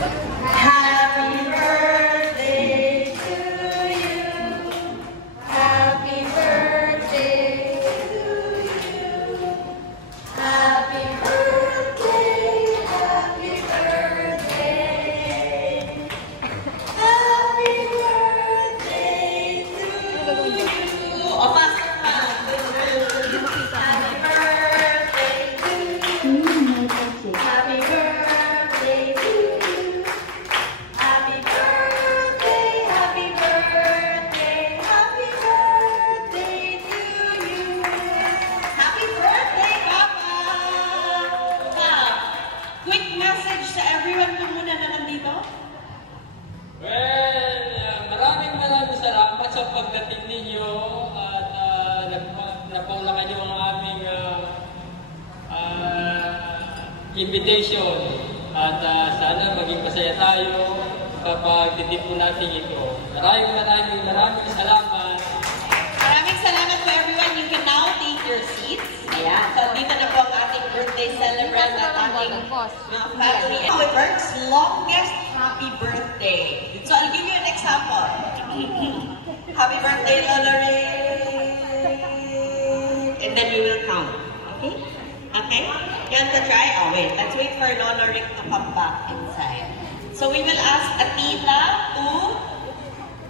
Happy birthday to you. Happy birthday to you. Happy birthday, happy birthday. Happy birthday to you. O, pasok pa. Happy birthday to you. Happy birthday to you. Happy birthday, happy birthday, happy birthday to you. Happy birthday, Papa! Quick message sa everyone mo muna na nandito. Well, maraming salamat sa pagdating ninyo at napaulakan nyo ang aming invitation. At sana maging masaya tayo kapag titipon natin ito. Maraming salamat. Maraming salamat po everyone. You can now take your seats. Ayan. So, dito na po ang ating birthday celebrant at ating family. How it works, longest happy birthday. So, I'll give you an example. Happy birthday, Lola Ray. And then we will count. Okay? Okay? You want to try? Oh, wait. Let's wait for Lola Rick to come back inside. So, we will ask Atila to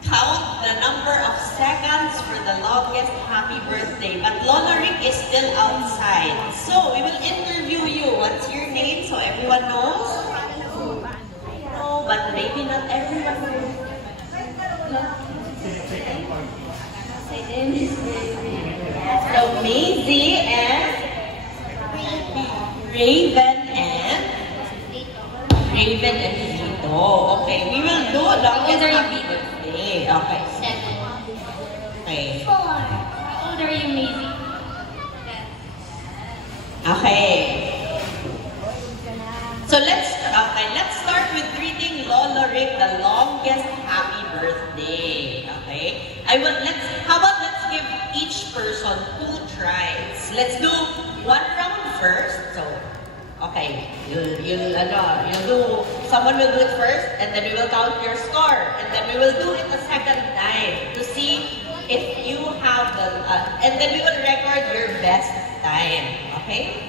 count the number of seconds for the longest happy birthday. But Lola Rick is still outside. So, we will interview you. What's your name? So, everyone knows? No, but maybe not everyone knows. So, Maisie and Raven and Vito. Okay, we will do longest happy birthday. Okay. 7. Okay. 4. How old are you, Maisie? Okay. So let's start with greeting Lola Rick the longest happy birthday. Okay. How about let's give each person 2 tries. Let's do 1 round first. So okay, someone will do it first, and then we will count your score, and then we will do it a second time to see if you have and then we will record your best time. Okay?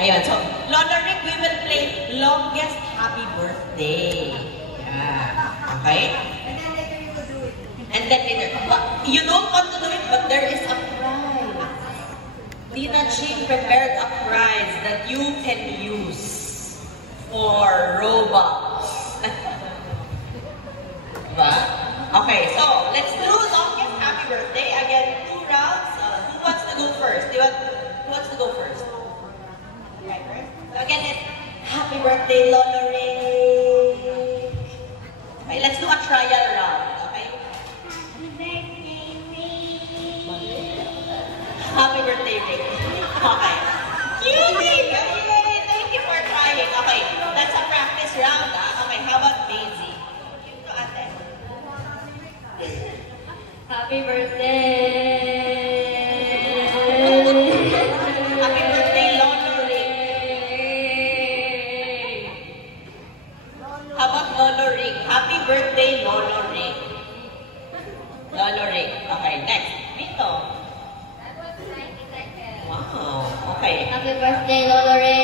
Ayun, so Lola Rick, we will play longest happy birthday. Yeah. Okay? And then later, you don't want to do it, but there is a prize. Tita Ching prepared a prize that you can use for Robux. Diba? Okay, so let's do longest happy birthday. Again, 2 rounds. Who wants to go first? Who wants to go first? Right, first. So again, it's happy birthday, Lola Rick. Okay, let's do a trial round. Okay? Happy birthday, Rick. Okay. Yay! Thank you for trying. Okay, that's a practice round. Okay, how about Daisy? Ito, ate. Happy birthday! Happy birthday, Lola Rick. How about Lola Rick? Happy birthday, Lola Rick. Lola Rick. Okay, next. Vito. Wow, okay. Happy birthday, Lola Ray!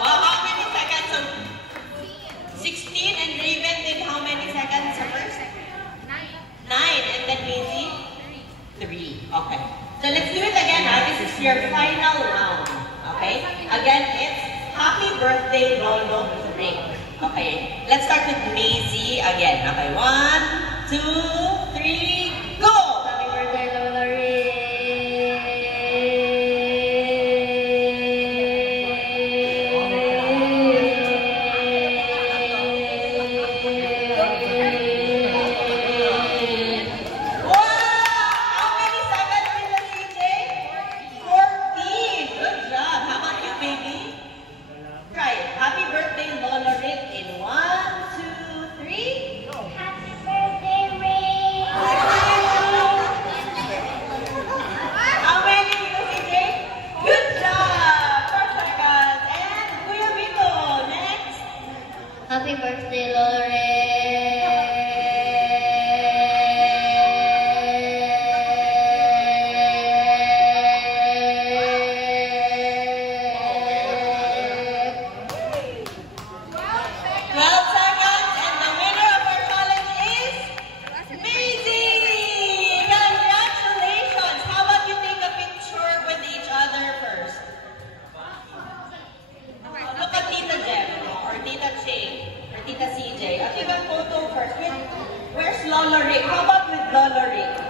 Wow, how many seconds? 16, and Raven did how many seconds first? 9. And then Maisie? 3. Okay. So let's do it again. This is your final round. Okay? Again, it's happy birthday, Lolo Rick. Okay. Let's start with Maisie again. Okay. 1, 2, 3, go! Happy birthday, Lola Ray! Happy birthday, Lola Rick, in 1, 2, 3. Happy birthday, Lola Rick? How about with Lola Rick?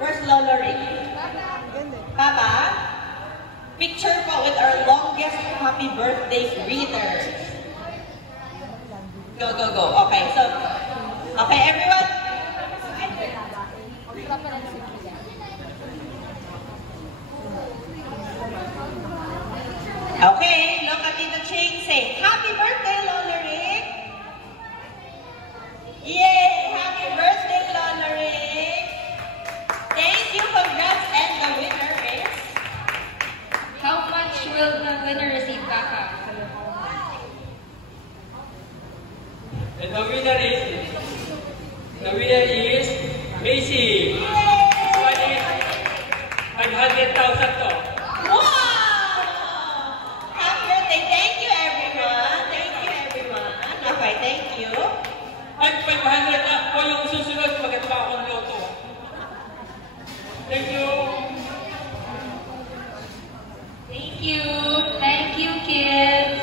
Where's Lola Rick? Papa? Picture po with our longest happy birthday greeters. Go, go, go. Okay, so, okay, everyone? Okay, look at Tita Ching. Say, happy birthday, Lola Rick. Yay! Happy birthday, Lola Rick. Thank you, congrats, and the winner is? How much will the winner receive, Kaka? And the winner is Macy. This one is 500,000 to. Wow! Happy birthday. Thank you, everyone. Thank you, everyone. Okay, thank you. At 500 na po yung susunod maganda akong loto. Thank you. Thank you. Thank you, kids.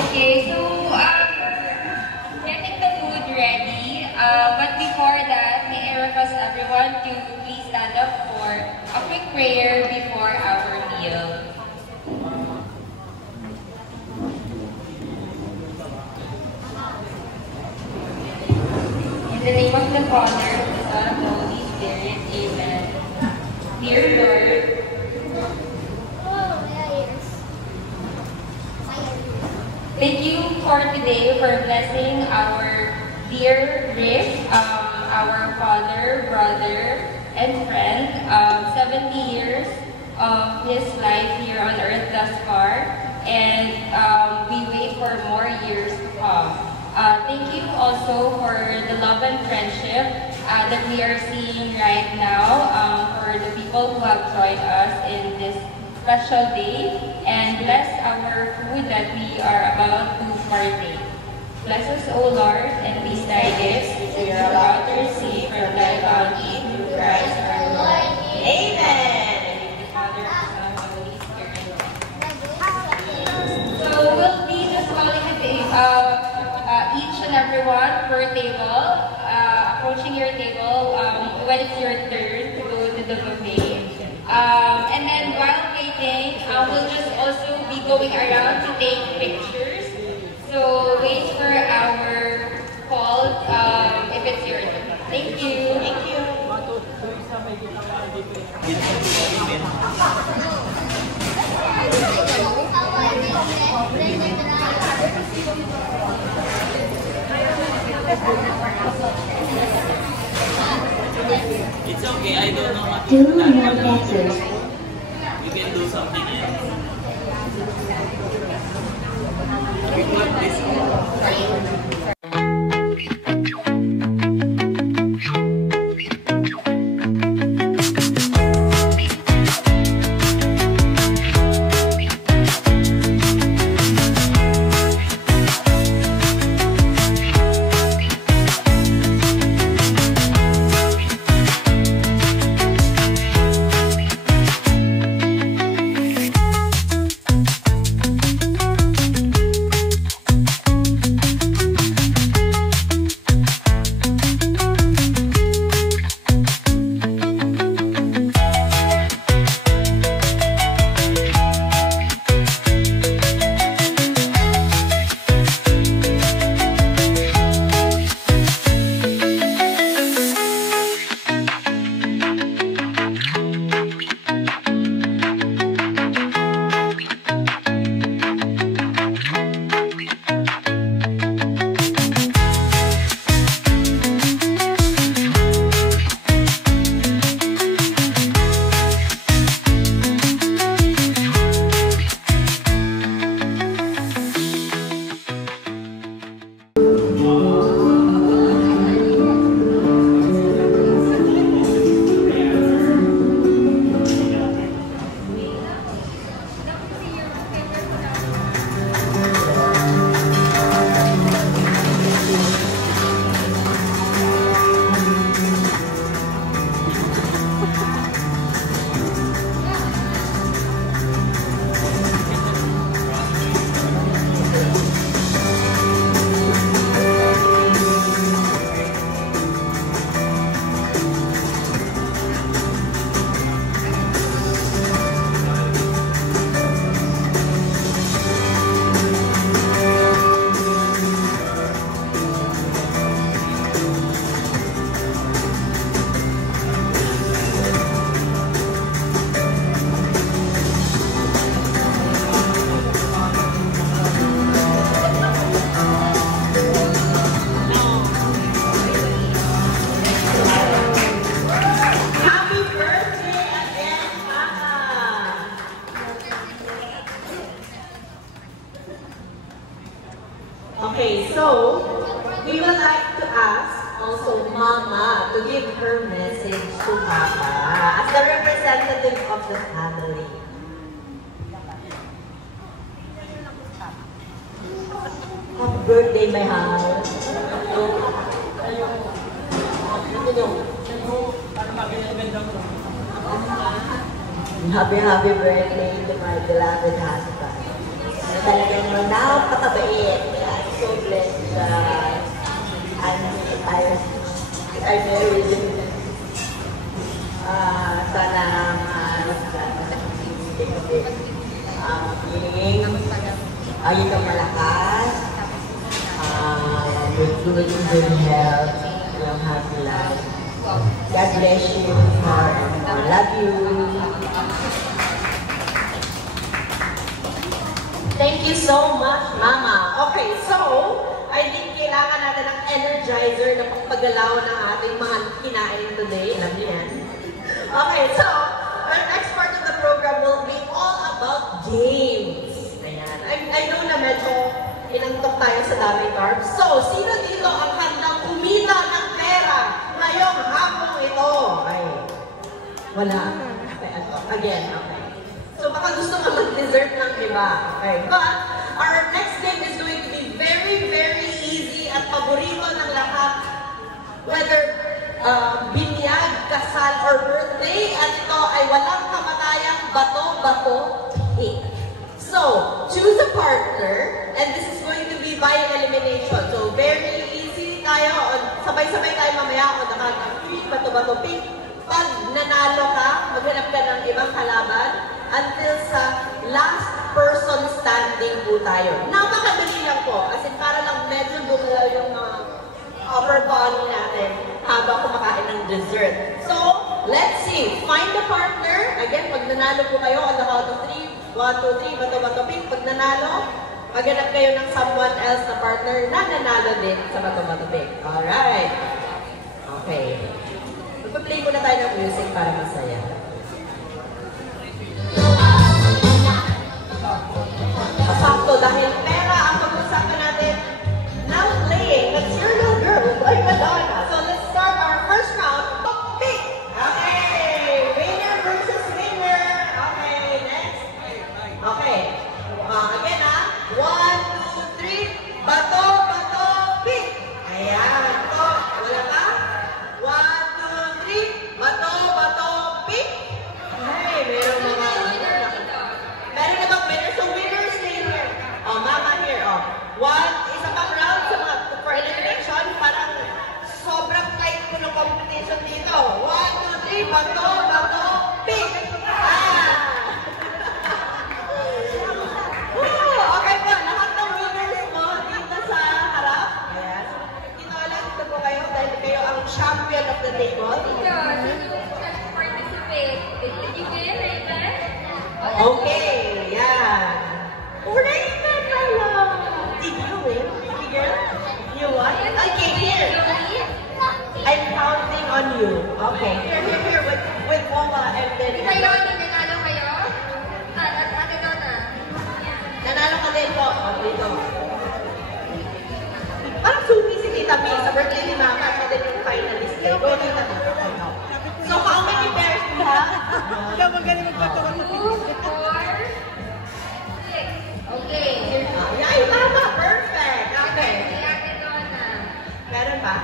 Okay, so getting the food ready. But before that, may I request everyone to please stand up for a quick prayer before our meal. In the name of the Father, of the Son, of the Holy Spirit, Amen. Dear Lord, thank you for today for blessing our dear Rick, our father, brother, and friend. 70 years of his life here on earth thus far, and we wait for more years to come. Thank you also for the love and friendship that we are seeing right now for the people who have joined us in this special day, and bless our food that we are about to partake. Bless us, O Lord, and these thy gifts which we are about to receive from thy bounty through Christ our Lord. Amen. The Father, the Son, and the Holy Spirit. So we'll be just calling each and everyone per table, approaching your table when it's your turn to go to the buffet. And then while waiting, we'll just also be going around to take pictures. So wait for our call if it's your turn. Thank you. Thank you. It's okay, I don't know what Two more dancers. you can do something else. Record this. Okay, so we would like to ask also Mama to give her message to Papa as the representative of the family. Happy birthday, my heart. Happy birthday to my beloved husband. Talaga naman napakabait. I'm so blessed that I married him. Sana ayun kang malakas, with good health, yung happy life. God bless you, I love you. Thank you so much, Mama. Okay, so, I think kailangan natin ng energizer na pagpagalaw ng ating mga kinain today. Alam niyo yan. Okay, so, our next part of the program will be all about games. Ayan. I know na medyo inantok tayo sa daming carbs. So, sino dito ang handang kumita ng pera ngayong hapong ito? Ay, wala. Okay, again, okay. So baka gusto ka mag-dessert ng iba. Okay. But our next game is going to be very, very easy at paborito ng lahat. Whether binyag, kasal, or birthday, at ito ay walang kamatayang bato-bato hit. So, choose a partner, and this is going to be by elimination. So, very easy tayo. Sabay-sabay tayo mamaya o nakag-free, bato-bato pick. Pag nanalo ka, maghanap ka ng ibang kalaban until sa last person standing po tayo. Napakadali lang po. As in, para lang medyo bumula yung upper body natin habang kumakain ng dessert. So, let's see. Find a partner. Again, pag nanalo po kayo on the count of 3, 1, 2, 3, bato-bato pick. Pag nanalo, maghanap kayo ng someone else na partner na nanalo din sa bato-bato pick. Alright. Okay. Magpa-play muna tayo ng music para masaya. Sakto dahil pera ang pag-usapan natin now playing. That's your little girl like Madonna. So let's start our first round. Pick! Okay! Winner versus winner. Okay, next. Okay. Again 1, 2, 3. Bato, bato, pick! Ayan. Ito. Wala ka? 1, 2, 3. Bato, bato, pick! Ay, meron mga meron na bang winner? So winner, stay here. Oh, Mama here. Oh. One, isa pang round sa mga for elimination. Parang sobrang tight ko ng competition dito. 1, 2, 3. Bato, bato, pick! Okay po. Lahat ng winners mo dito sa harap. Ayan. Dito ulit. Dito po kayo dahil kayo ang champion of the table. Okay, yan. Raven pala! Did you win, baby girl? You won? Okay, here. I'm counting on you. Okay, here, with Mama and then... Kayo, nanalo kayo? Ate Donna. Nanalo ka din po. Dito. Parang suki si Tita May sa birthday ni Mama. Siya din yung finalist. Go, Tita May. So, how many pairs do you have? Ikaw magaling magpatawa mo. 2, 4, 6. Okay. Ay, Mama! Perfect! Okay. Si Ate Donna. Meron ba?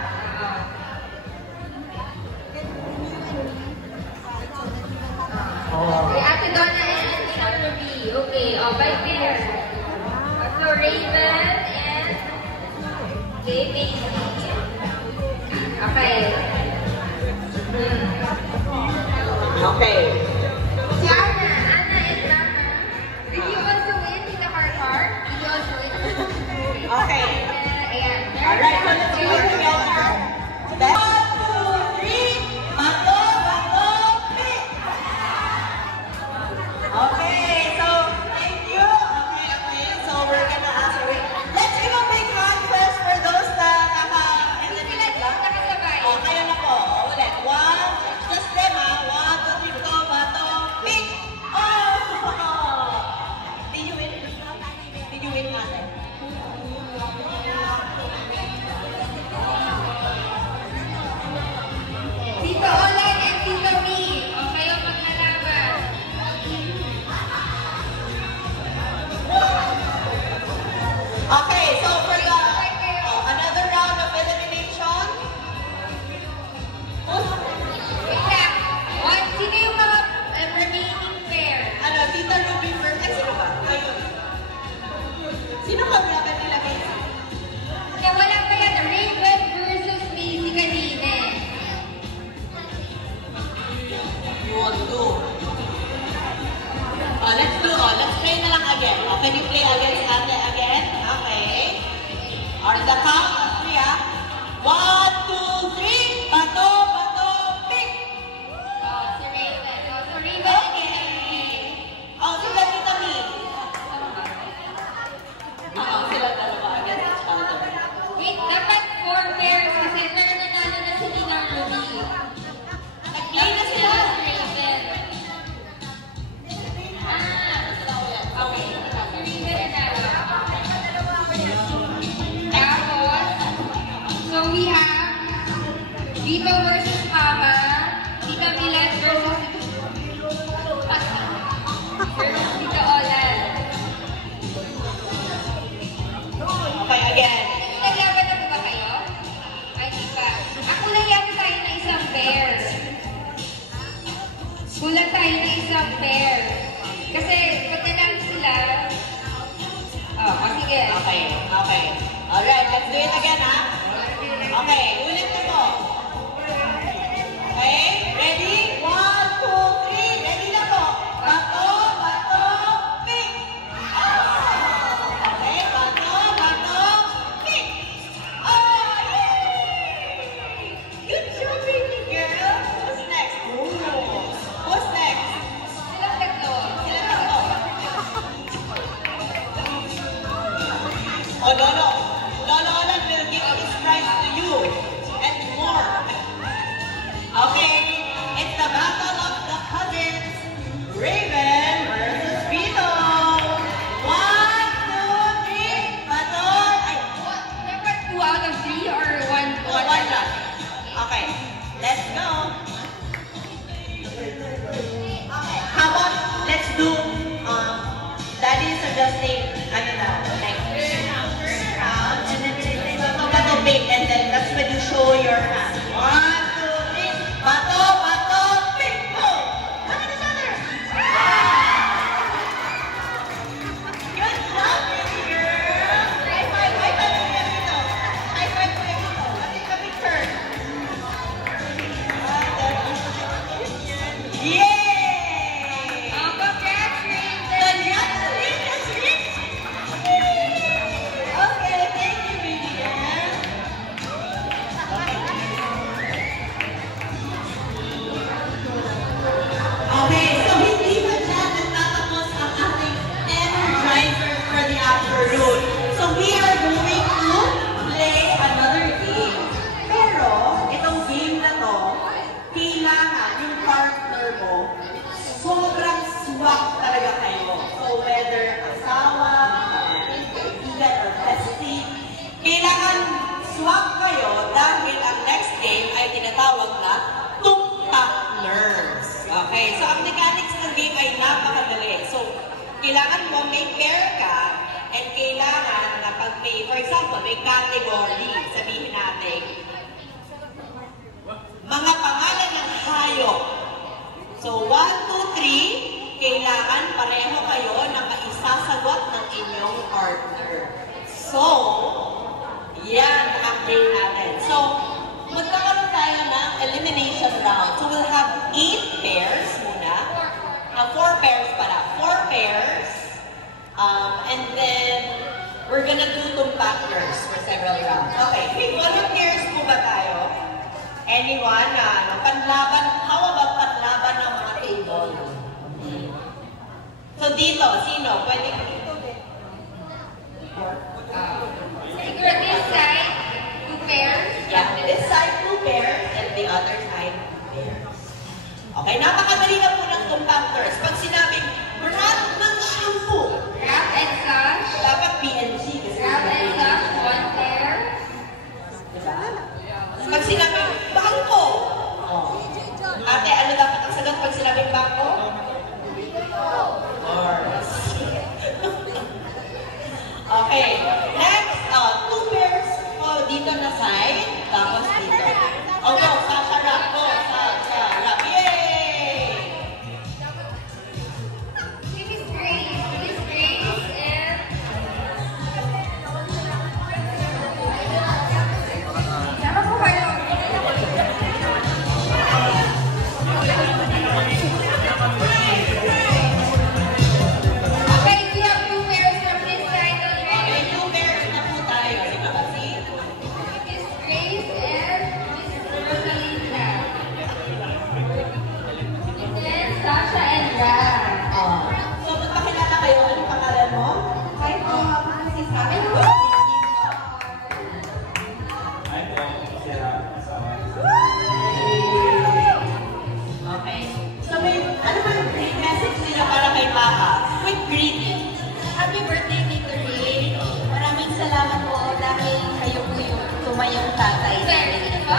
Si Ate Donna and Tita Ruby. Okay, by pair. So, Raven and... Okay, Macy. Okay. Okay. Si Anna and Rama. Did you also win, Tita Heart? Did you also win? Okay. Ayan. Alright, so let's do it together. 1, 2, 3. Bato, bato, pick! Okay, so thank you. Okay. So we're gonna ask her. Let's give a big hand first for those na naka-eliminate lang. Oh, kayo na po. Ulit. 1, just them ha. 1, 2, 3. Bato, bato, pick! Oh! Did you win? Did you win, Mother? On the count of three, ah. 1, 2, 3. Bato, bato, pick. Si Raven. So Raven Okay. Oh, sila kita ni. Oo, sila dalawa against each other. Wait, dapat 4 pairs kasi pero nanalo na si Ninang Ruby. Nag-play na sila. Raven. Okay. Si Raven nanalo. Tapos, so we have Viva versus Mama, Tita Milet versus Tita Olan. Okay, again. Naglaban na po ba kayo? Ay, di pa. Kulang yata tayo ng isang pair. Kulang tayo ng isang pair. Kasi, pag nanalo sila, sige. Okay, okay. Alright, let's do it again, ha? Okay, ulit na po. Okay, ready? 1, 2, 3. Ready na po. Bato, bato, pick. Okay, bato, bato, pick. Oh, yay! Good job, baby girl. Who's next? Ooh. Who's next? Silang tatlo. Sila na po. Oh, Lolo. Lolo Olan will give his prize to you and more. Okay, it's the battle of the cousins. Raven versus Vito. 1, 2, 3. Baton. Ay, Dapat 2 out of 3 or 1? oh, one lang. Okay, let's go. Okay, how about let's do Daddy suggesting ano na, like turn around, and then bato big, and then that's when you show your hand. 1, 2, 3, bato, bato, big, go! Look at each other. Good job, baby girl. High five, Kuya Vito. High five, Kuya Vito. Let's take a picture. Yay! Congrats, Raven! Congratulations, Rich! Okay, thank you, baby girl. Okay, so hindi pa dyan nagtatapos ang ating energizer for the afternoon. So we are going to play another game. Pero, itong game na to, kailangan yung partner mo, sobrang swak talaga kayo. So whether asawa, kaibigan, or bestie, kailangan swak kayo dahil ang next game ay tinatawag na Partners. Okay, so ang mechanics ng game ay napakadali. So, kailangan mo may pair ka and kailangan na pag may, for example, may category, sabihin natin, mga pangalan ng hayop. So, 1, 2, 3, kailangan pareho kayo na maisasagot ng inyong partner. So, yan ang game natin. So, magkakaroon tayo ng elimination round. So, we'll have 8 pairs muna. 4 pairs pala. 4 pairs. And then, we're gonna do partners for several rounds. Okay, may volunteers po ba tayo? Anyone na panlaban? How about panlaban ng mga table? So, dito, sino? Pwede ka dito. Siguro this side, 2 pairs. Yeah, this side 2 pairs and the other side 2 pairs. Okay, napakadali na po ng compactors. Pag sinabing brand ng shampoo, Wrap and slash. dapat PNG kasi Wrap and slash, 1 pair. diba? Pag sinabing bangko, oh. Ate, ano dapat ang sagot pag sinabing bangko? Horse. Okay, next, 2 pairs dito na side, tapos dito. Okay, Sasha Rap ko, Sasha Rap. Yay! This is Grace. This is Grace and... Sama po kayo. Okay, we have 2 pairs from this side already. Okay, 2 pairs na po tayo. Di ba kasi I'm from Sarah. Okay. So may, ano ba yung great message nila para kay Papa? Quick greeting. Happy birthday, Tito Ray. Maraming salamat po dahil kayo po yung tumayong tatay. Very good po.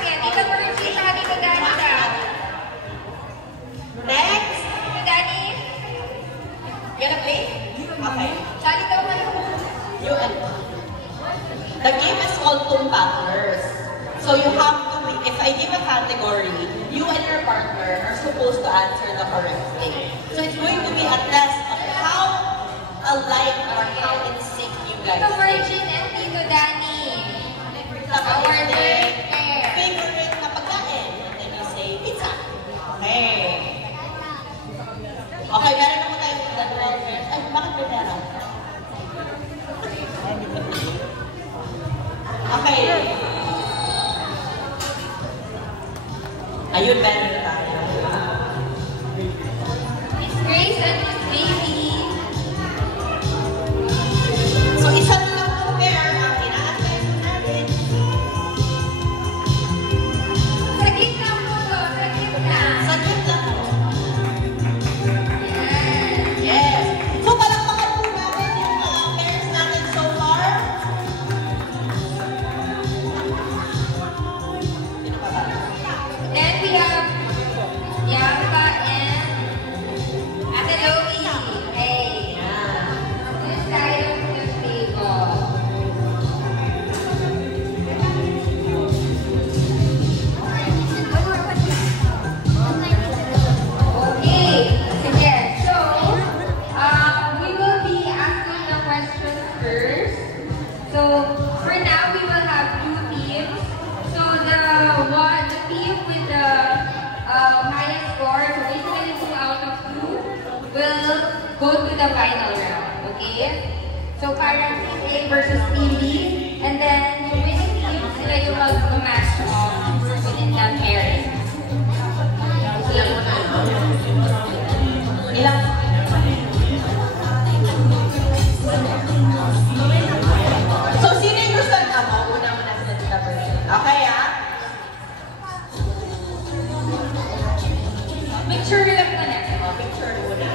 Sige, Tito Virgie, saka Tito Danny daw. Next. Tito Danny. Gonna play? Okay. Sali daw man po. You and the game is called Tumpakers. So you have to, if I give a category, you and your partner are supposed to answer the correct thing. So it's going to be a test of how alike or how in sync you guys Tito think. Virgin and Tito Danny. Our third pair. Favorite na pagkain. And then you say, pizza. Okay. Okay, meron naman tayong dalawang pairs. Ay, bakit may meron? Okay. Ayun, meron na tayo. Miss Grace and Miss Baby. So, isa na lang po pair ang inaantay natin. Saglit lang po to. Saglit lang. Saglit lang po. Yan. Yes. So, palakpakan po natin yung mga pairs natin so far. Sino pa ba? Then we have Bianca and Ate Loie. Hey. This side of the table. Okay. Sige. So, we will be asking the questions first. So, for now, we will have two teams. So, the team with the highest score, so basically 2 out of 2, will go to the final round. Okay? So, parang Team A versus Team B. And then, yung winning team, sila yung mag-match off within that pairing. Okay? Ilang? So, sino yung gusto na mo? Una mo na sa the person. Okay, ah? Picture lang muna. Picture muna.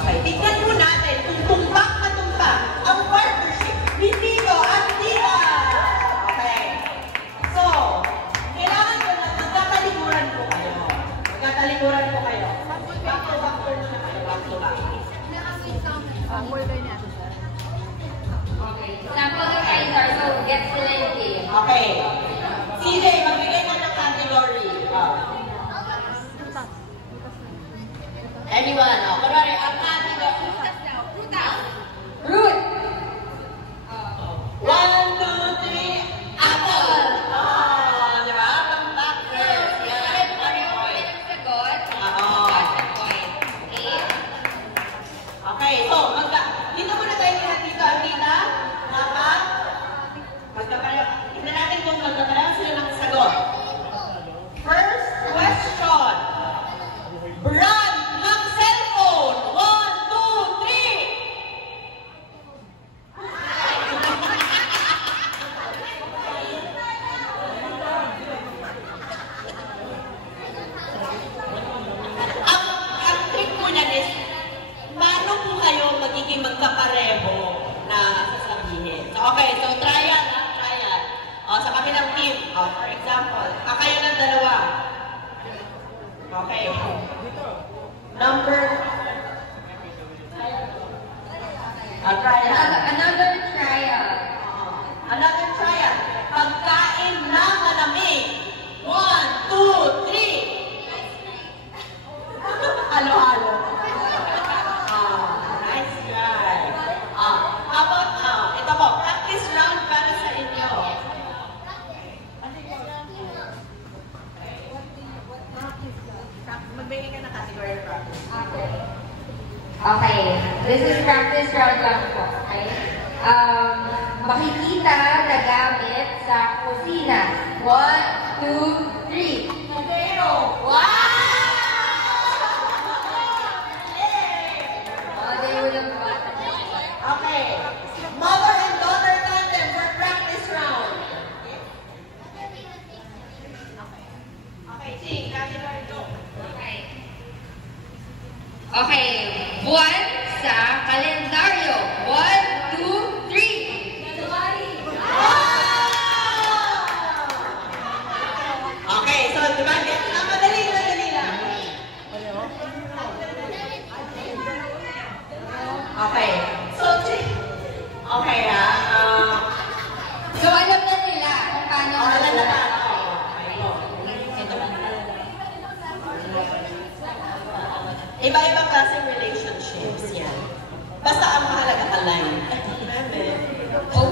Okay, tignan mo natin kung tumpak na tumpak ang partnership ni Tito at Tita. Okay. So, kailangan ko na magkatalikuran po kayo. Magkatalikuran po kayo. Back to back turn na kayo. Back to back. Okay. Sample the guys are so get to the game. Okay. CJ, magbigay ka ng category. Anyone? Kunwari, ang category. Root. 1, 2, 3, apple! Oh, di ba? Tumpak first. Yan. Pareho kami ng sagot. Oo. Got the point. Okay? Okay, so, dito muna tayo kina Tito at Tita. Mama, magkapareho. Tignan natin kung magkapareho sila ng sagot. First question. Brand ng cellphone. 1, 2, 3. Ang trick po niyan is, paano po kayo magiging magkapareho na sasabihin? So, okay, so trial, ha? Trial. O, sa kabilang team. O, for example, kayo ng dalawa. Okay. Number... trial. Another trial. Another trial. Pagkain na malamig. 1, 2, 3. Halo-halo. Nice try. How about, ito po, practice round para sa inyo. Magbigay ka ng category practice. Okay. This is practice round lang po. Okay? Makikita na gamit sa kusina. 1, 2, 3. Potato. Wow! Oh, they would have got it. Okay. Mother and daughter tandem for practice.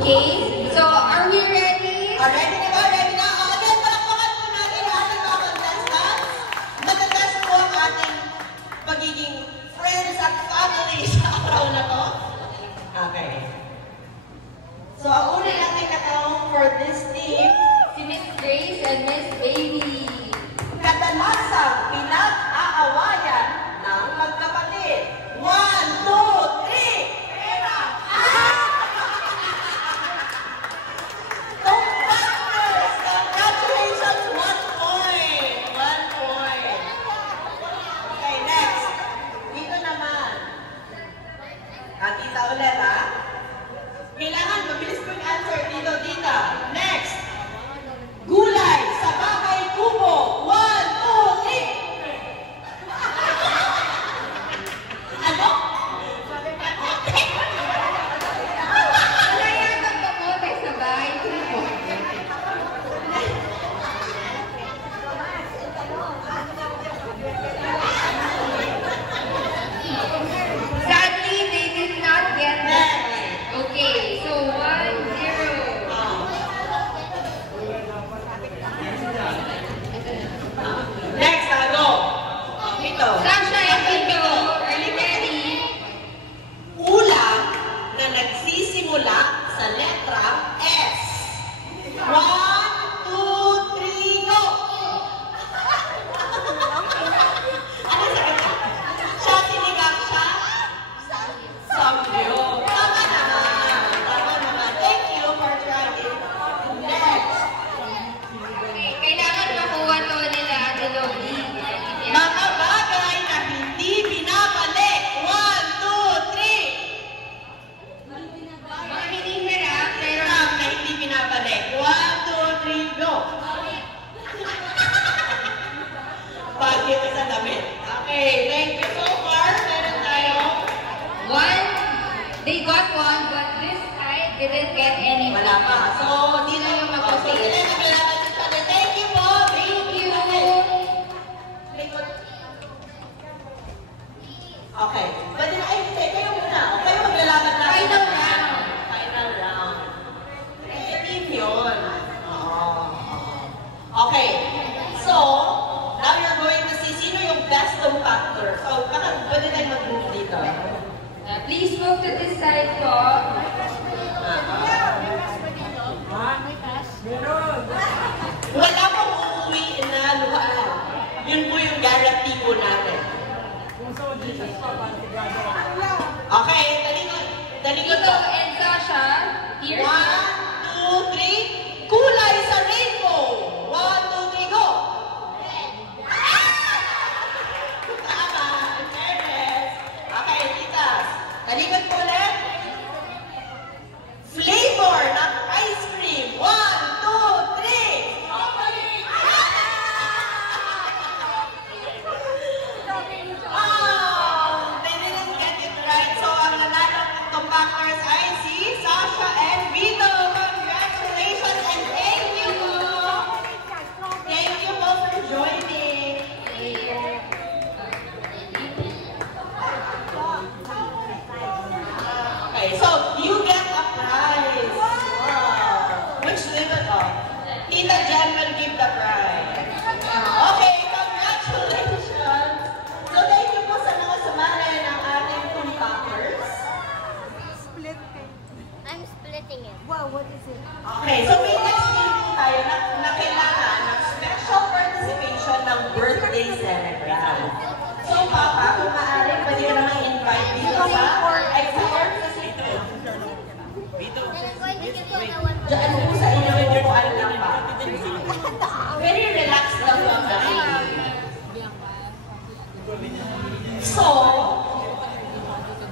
Okay, so are we ready? Ready na ba? Ready na? Again, palakpakan po natin ang ating mga contestants. Matatest po ang ating pagiging friends at family sa araw na to. Okay. So, ang una natin natanong for this team, Si Miss Grace and Miss Baby. kadalasang pinag-aawayan ng magkapatid. 1, 2, 3! Pera! Compactors! Congratulations! 1 point! 1 point! Okay, next. Dito naman. Tita ulit, ha? Kailangan mabilis po yung answer dito, tita. Next. Gulay sa bahay kubo. 1, 2, 3. Ano? Wala yata kamote sa bahay ko. Sadly, they did not get that. Okay, so 1-0. Next, go. Ito. Sasha and Vito, are you ready? Ulam na nagsisimula sa letra S. 1, 2, 3, go! Ano sa kanya? Siya, sinigang siya? Samyo. Tama naman. Tama naman. Thank you for trying. Next. Okay, kailangan makuha to nila Ate Loli. Mga bagay na hindi binabalik. 1, 2, 3. Mga hinihirap, pero Ulam na hindi binabalik. 1, 2, 3, go! Bagay ko sa damit. Okay, thank you so far. Meron tayo. they got one, but this side didn't get any. Wala pa. So, di na yung mag-okay. Sila na kailangan sa channel. Thank you po. Thank you. Okay. Pwede na kayo say. Kayo muna. O kayo maglalaban na. Final round. Final round. Team yun. Oo. Okay. So, now you're going to see sino yung best compactor. So, pwede tayo mag-move dito. Please move to this side po. Wala pong uuwi na luhaan. Yun po yung guarantee po natin. Okay, talikod Vito to. and Sasha, here. 1, 2, 3. Kulay sa rainbow. 1, 2, 3, go! Tama, in fairness. Okay, titas. Talikod po ulit. Flavor ng ice cream. 1, 2, 3. Oh, they didn't get it right. So, ang nanalo ng compactors ay si Sasha and Vito. Congratulations and thank you. Thank you po for joining. Okay, so you get a prize. Wow. Which little dog? Tita Jen will give the prize. Okay, congratulations. So thank you po sa mga sumali ng ating compactors. I'm splitting it. Wow, what is it? Okay, so may next game po tayo na kailangan ng special participation ng birthday celebrant. So Papa, kung maaari, pwede ka naman invite dito sa expert facility. Vito. And I'm going to give you one more. Diyan po sa inyo yung upuan lang pa. Very relaxed lang po ang dating. So,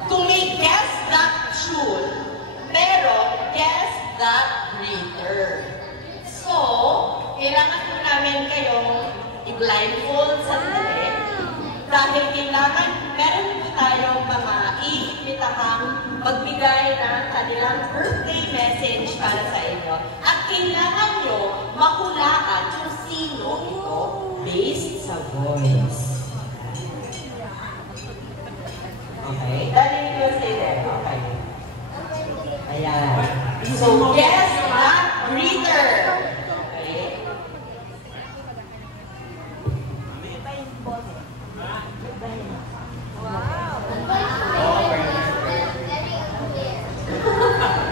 kung may guess that tune, pero guess that greeter. So, kailangan po namin kayong i-blindfold sa sandali. Dahil kailangan, meron po tayong mga iimbitahang magbigay ng kanilang birthday message para sa inyo. At kailangan nyo mahulaan kung sino ito based sa voice. Okay? Dali will say that. Okay. Ayan. So, guess that greeter. Okay.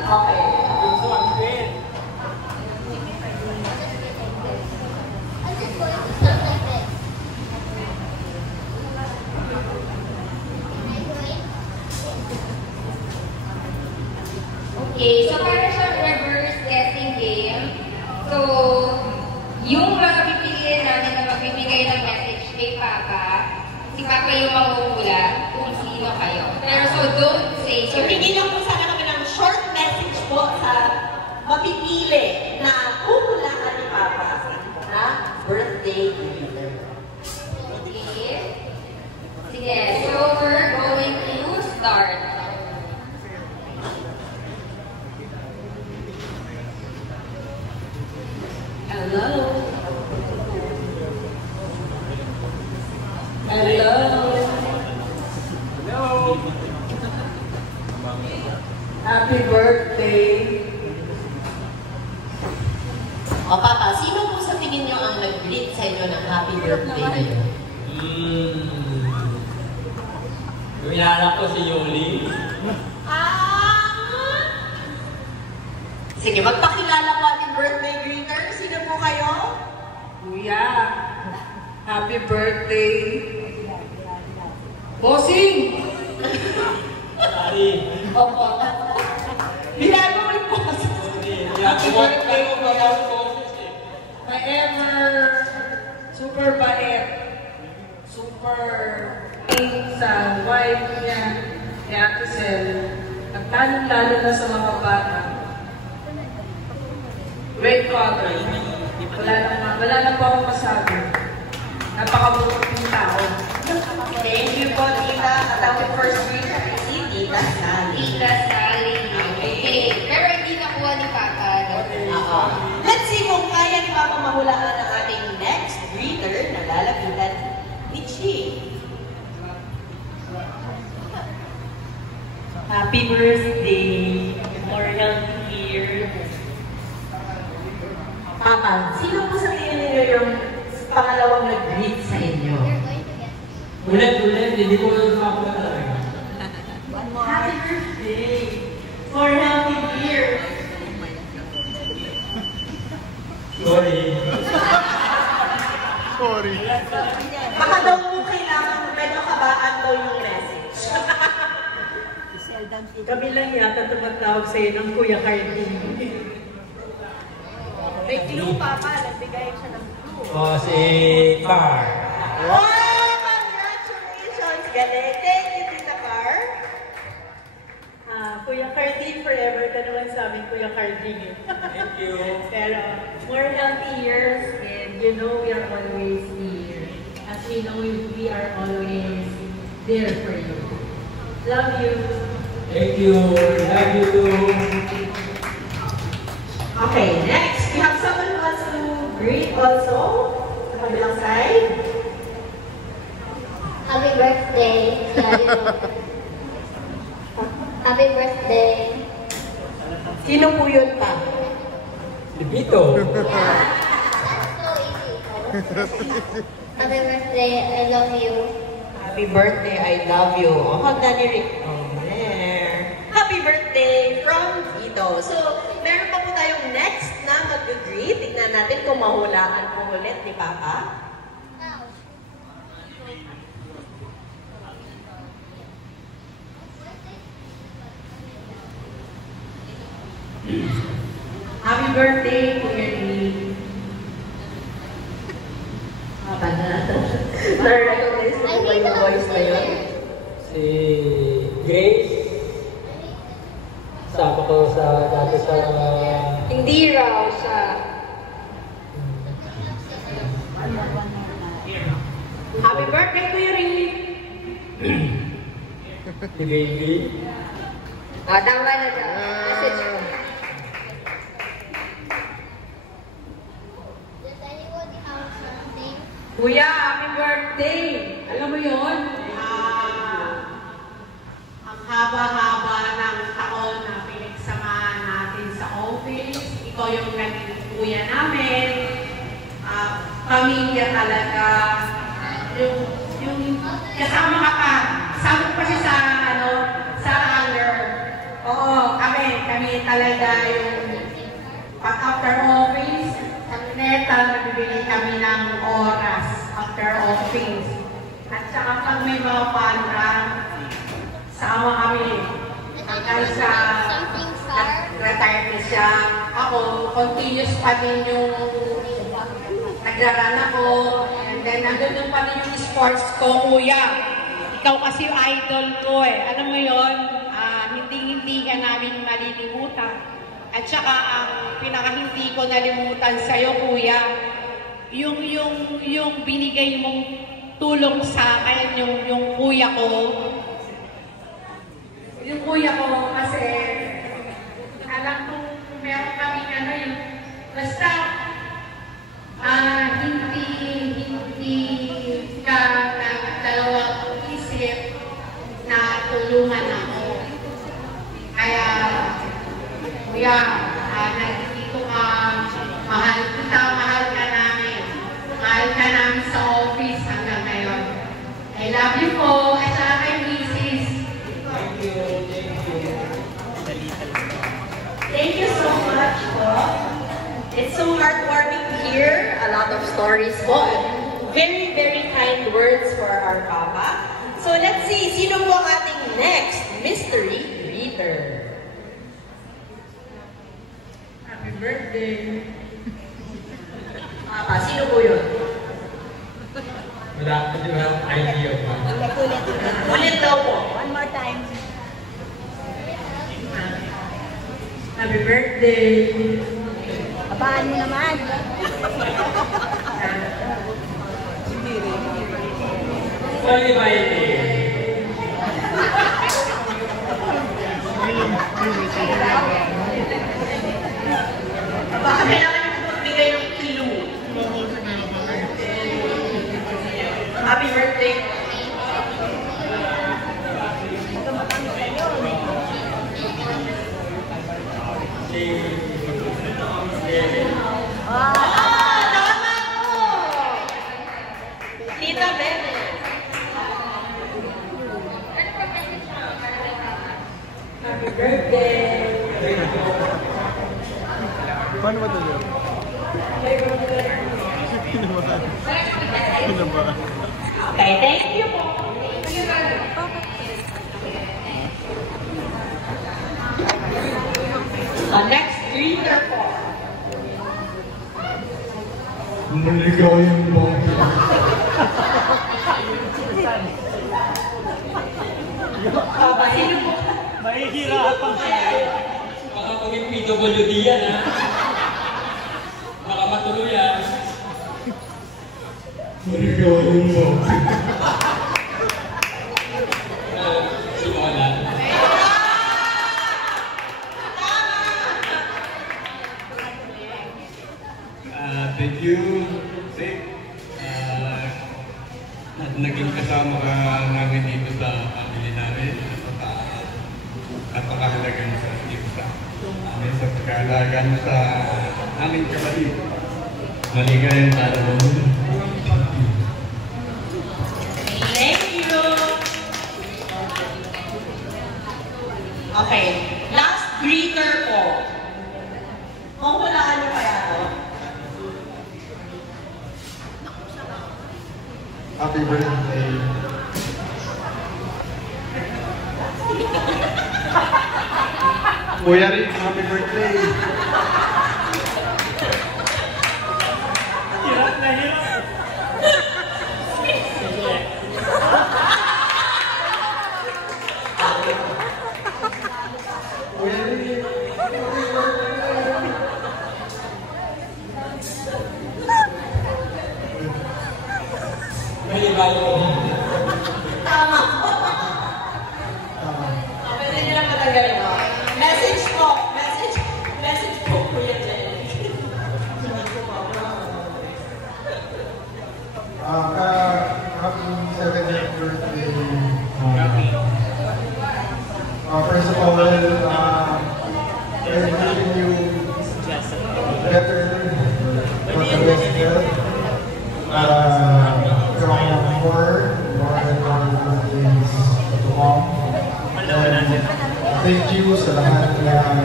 Okay. Okay, so para siyang reverse guessing game. So, yung mga pipiliin namin na magbibigay ng message kay Papa, si Papa yung mangungula kung sino kayo. Pero so, don't say So, hindi lang po sana kami ng short message po sa mapipili na kukulangan ni Papa na birthday greeter. Okay. Sige, so we're going to start. Hello. Hello. Hello! Happy birthday. O Papa, sino po sa tingin nyo ang nag-greet sa inyo ng happy birthday ngayon? Yung inanak ko si Yoli. Sige, magpakilala po ating birthday greeter. Sino po kayo? Kuya, happy birthday. Bossing! Sorry. Opo. Binago mo yung boss. Happy birthday, Kuya. My ever super bait, super sa wife niya, ni Ate Sel, at lalo na sa mga bata. Great father. Wala na po akong masabi. Napakabuting tao. Thank you po, Tita. At ang first greeter is si Tita Sally. Tita Sally. Okay. Pero hindi nakuha ni Papa. Oo. Let's see kung kaya ni Papa mahulaan ang ating next greeter na lalapitan ni Chi. Happy birthday! More healthy years. Papa, sino po sa tingin ninyo yung pangalawang nag-greet sa inyo? Ulit, hindi ko makakuha. Happy birthday! More healthy years. Sorry. Baka daw po kailangan medyo kabaan daw yung message. Kami lang yata tumatawag sa'yo ng Kuya Cardi. May clue, Papa. Nagbigay siya ng clue. O, si Car. Wow! Congratulations! Galing! Thank you, Tita Car. Kuya Cardi, forever ka naman sa amin, Kuya Cardi. Thank you. Pero more healthy years, and you know we are always here. As we know, we are always there for you. Love you. Thank you. Love you too. Okay, next, we have someone who wants to greet also. Sa kabilang side. Happy birthday. Happy birthday. Sino po yun pa? Lipito. That's so easy. Happy birthday. I love you. Happy birthday, I love you. O, handa ni Rick. Oh, there. Happy birthday from Tito. So, meron pa po tayong next na mag-greet. Tignan natin kung mahulaan po ulit ni Papa. Happy birthday, Kuya Lee. Papa na. Na-recognize mo ba yung voice na yun? Si Grace. Sama ko sa dati sa... Hindi raw siya. Happy birthday, Kuya Lee. Si Baby. Tama na siya. Message ko. Does anybody have something? Kuya, happy birthday! Alam mo yun? Ang haba-haba ng taon na pinagsamahan natin sa ikaw yung naging kuya namin. Pamilya talaga. Yung kasama ka pa. Kasama pa siya sa, sa hangar. Oo, kami talaga yung pag after office, kami neta, nagbibigay kami ng oras after office. At saka pag may mga program, sama kami. Hanggang sa retire na siya. Ako, continuous pa din yung nagraran ako. And then, nandun pa din yung sports ko, kuya. Ikaw kasi yung idol ko eh. Alam mo yun, hindi ka namin malilimutan. At saka, ang pinaka-hindi ko nalimutan sa'yo, kuya, yung binigay mong tulong sa akin, yung kuya ko. Yung kuya ko kasi, alam kong meron kami yung, basta, hindi ka dalawang isip na tulungan ako. Kaya, kuya, nandito ka, mahal ka namin. Mahal ka namin sa office hanggang ngayon. I love you po, at saka kay Mrs. Thank you so much po. It's so heartwarming to hear a lot of stories po. Very, very kind words for our Papa. So let's see, sino po ang ating next mystery greeter? Happy birthday. Papa, sino po yun? Wala ko din ang idea pa. Ulit daw po. One more time. Happy birthday. Abaan mo naman. Sorry, Mikey. Baka kailangan nyo magbigay ng clue. Happy birthday. Tama po! Tita Bennett. Happy birthday. Paano ba ito yun? Kinabahan. Okay, thank you po. Next greeter po. Naligaw yung mga. Papa, sino po? Mahihirapan siya. Baka maging PWD yan, ha? Baka matuloy yan. Naligaw yung mga. Simulan. Thank you, Rick. Naging kasama ka namin dito sa family namin. Napakahalaga mo sa dito sa amin sa pag-aalaga mo sa aming kapatid. Maligayang araw mo. Thank you. Okay, last greeter po. Kung hulaan niyo kaya to? Happy birthday. Kuya Rick, happy birthday. Hirap na hirap. Kuya Rick. May bayo. Tama po. Pwede nyo lang matanggalin mo. Message po, Kuya Jenny. Happy 70th birthday. First of all, I'm wishing you you sa lahat ng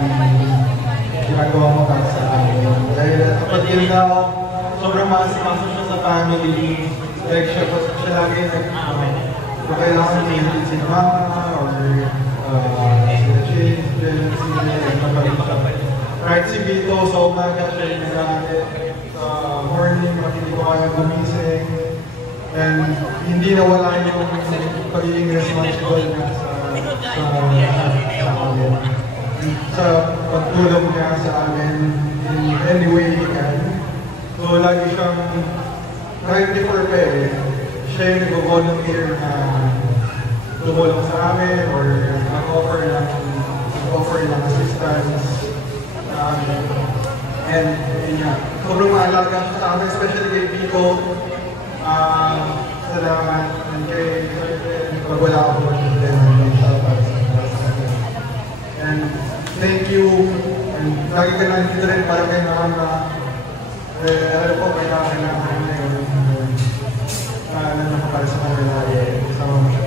ginagawa mo para sa amin. Dahil kapag yun daw, sobrang maasikaso siya sa family. Like siya lagi kung kailangan niya si mama or sila children, sila napalit siya. Kahit si Vito, sa umaga siya yung nagalit. Sa morning, hindi ko kaya gumising. And hindi nawala yung pagiging responsible niya sa amin. Sa pagtulong niya sa amin in any way he can. So lagi siyang, kahit before pa siya yung nag-volunteer na tumulong sa amin or nag-offer ng assistance sa amin. And yun nga, sobrang maalaga siya sa amin, especially kay Vito. Salamat. And kay pag wala ako and thank you. And lagi ka nandito rin para kay mama. Alam po, kailangan ngayon. Nakapala sa kanila kasama mo siya.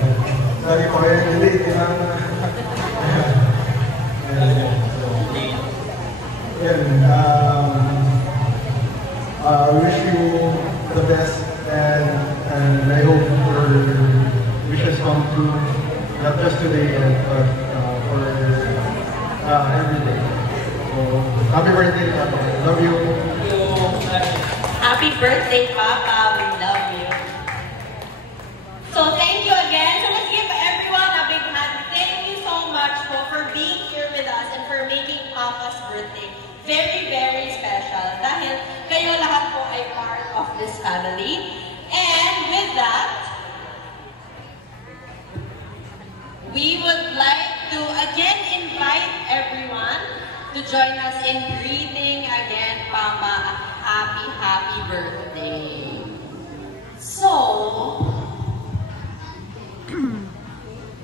Lagi ko kayo late, kailangan I wish you the best and I hope your wishes come true, not just today but for every day. So, happy birthday, Papa. Love you. Happy birthday, Papa. We love you. So thank you again. So let's give everyone a big hand. Thank you so much for being here with us and for making Papa's birthday very, very special. Dahil kayo lahat po ay part of this family. And with that, we would like to again invite everyone to join us in greeting again Papa a happy, happy birthday. So,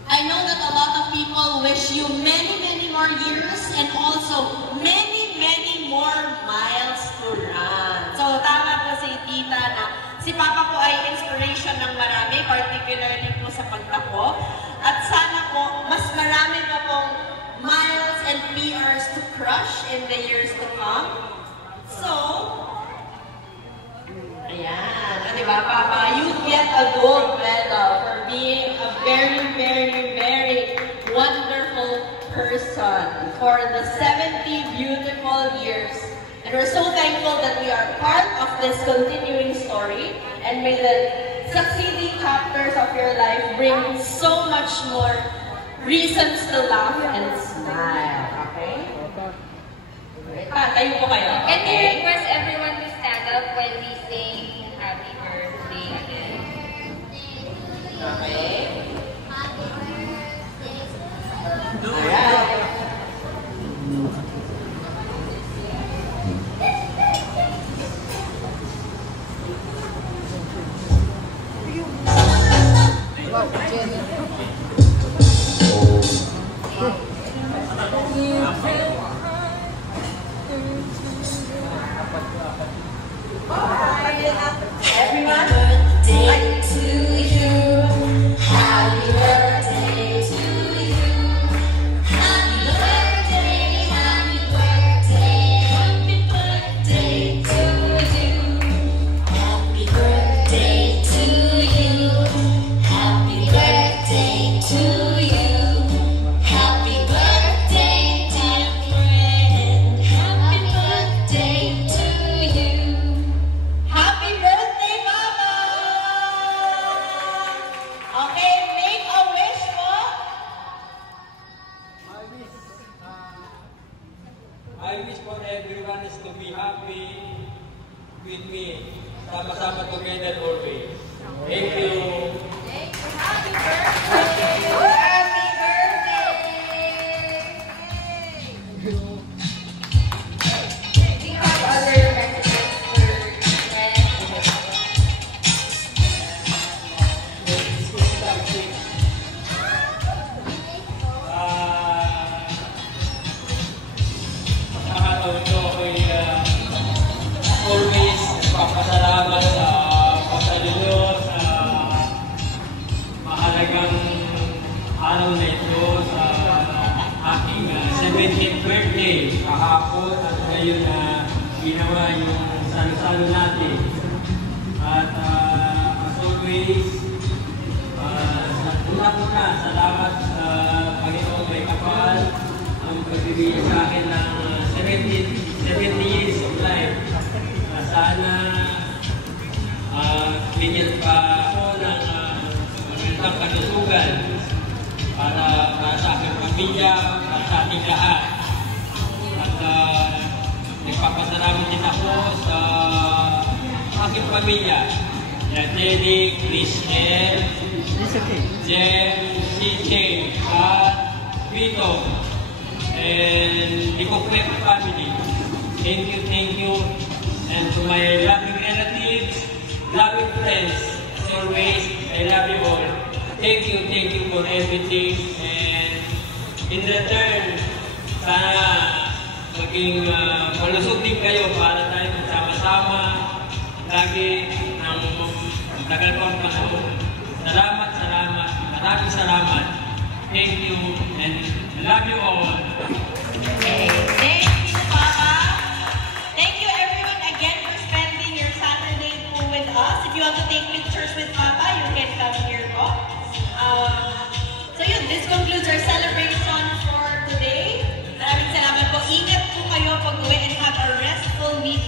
I know that a lot of people wish you many, many more years and also many, many more miles to run. So, tama po si Tita na si Papa po ay inspiration ng marami, particularly po sa pagtakbo. At sana po, mas marami pa pong miles and PRs to crush in the years to come. So, ayan. Diba, Papa? You get a gold medal for being a very, very, very wonderful person for the 70 beautiful years. And we're so thankful that we are part of this continuing story. And may the succeeding chapters of your life bring so much more reasons to laugh and smile. Okay? Tayo po kayo. Can we request everyone to stand up when we sing happy birthday again? Okay. Alright. Everyone, birthday to you. Happy birthday to you. Happy birthday, happy birthday, happy birthday to you. Happy birthday to you. Happy birthday to you. Happy birthday, dear friend. Happy birthday to you. Happy birthday, Papa! Okay, make a wish po. I wish for everyone is to be happy with me. Sama-sama together always. Thank you. Happy birthday! Happy birthday! We have other messages for friends. Nakakataon ko ako'y always nagpapasalamat sa pasalilo, sa mahalagang ginawa yung salo-salo natin. At as always, una-una, salamat sa Panginoon may kapal ang pagbibigay sa akin ng 70 years of life. Sana bigyan pa ako ng magandang kalusugan para sa aking pamilya, para sa ating lahat. At nagpapasalamat din ako sa aking pamilya. Jenny, Christian, Jem, CJ, at Vito, and the complete family. Thank you. And to my loving relatives, loving friends, as always, I love you all. Thank you for everything. And in return, sana maging malusog din kayo para tayo magsama-sama lagi ng tagal ko ang panahon. Salamat. Maraming salamat. Thank you and I love you all. Okay. Thank you, Papa. Thank you everyone again for spending your Saturday po with us. If you want to take pictures with Papa, you can come here po. So yun, this concludes our celebration for today. Maraming salamat po. Ingat po kayo pag-uwi and have a restful week.